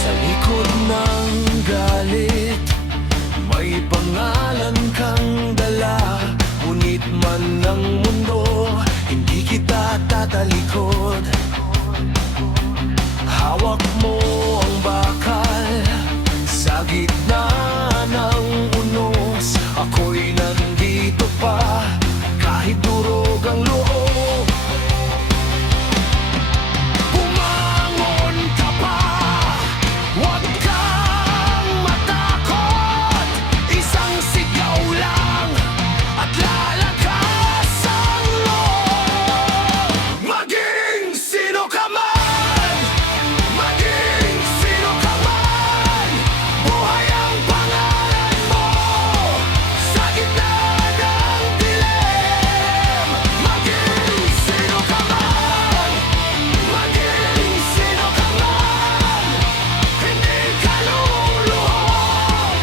Sa likod ng galit, may pangalan kang dala. Ngunit man ng mundo, hindi kita tatalikod. Hawak mo ang bakal sa gitna ng unos. Ako'y nandito pa, kahit durog ang loob. Bumangon ka pa, huwag kang matakot. Isang sigaw lang at lalakas ang loob. Maging sino ka man, maging sino ka man, buhay ang pangalan mo sa gitna ng dilim. Maging sino ka man, maging sino ka man, hindi ka luluhod,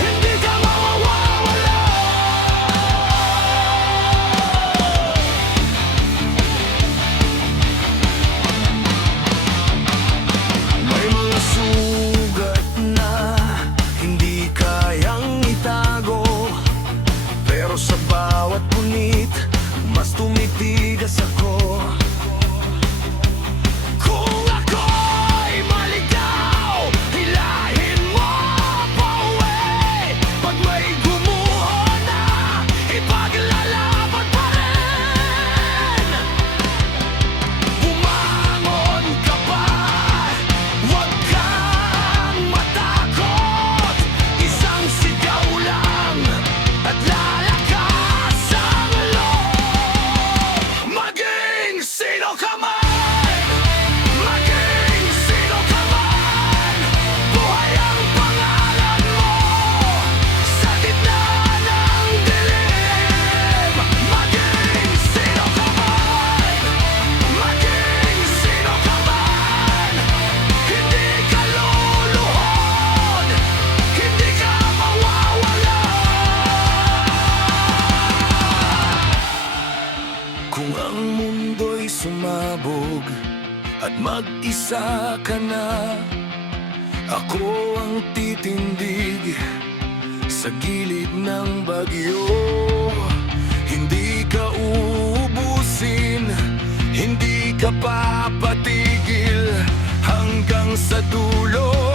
hindi ka mawawala. May mga sugat na hindi kayang itago, pero sa bawat punit, mas tumitigas ako. Kung ako'y maligaw, hilahin mo pauwi. Pag may gumuho na, ipaglalaban pa rin. Bumangon ka pa, huwag kang matakot. Isang sigaw lang at lalakas ang loob. Maging sino ka man, maging sino ka man, buhay ang pangalan mo sa gitna ng dilim. Maging sino ka man, maging sino ka man, hindi ka luluhod, hindi ka mawawala. Kung ang mundo'y sumabog at mag-isa ka na, ako ang titindig sa gilid ng bagyo. Hindi ka uubusin, hindi ka papatigil hanggang sa dulo.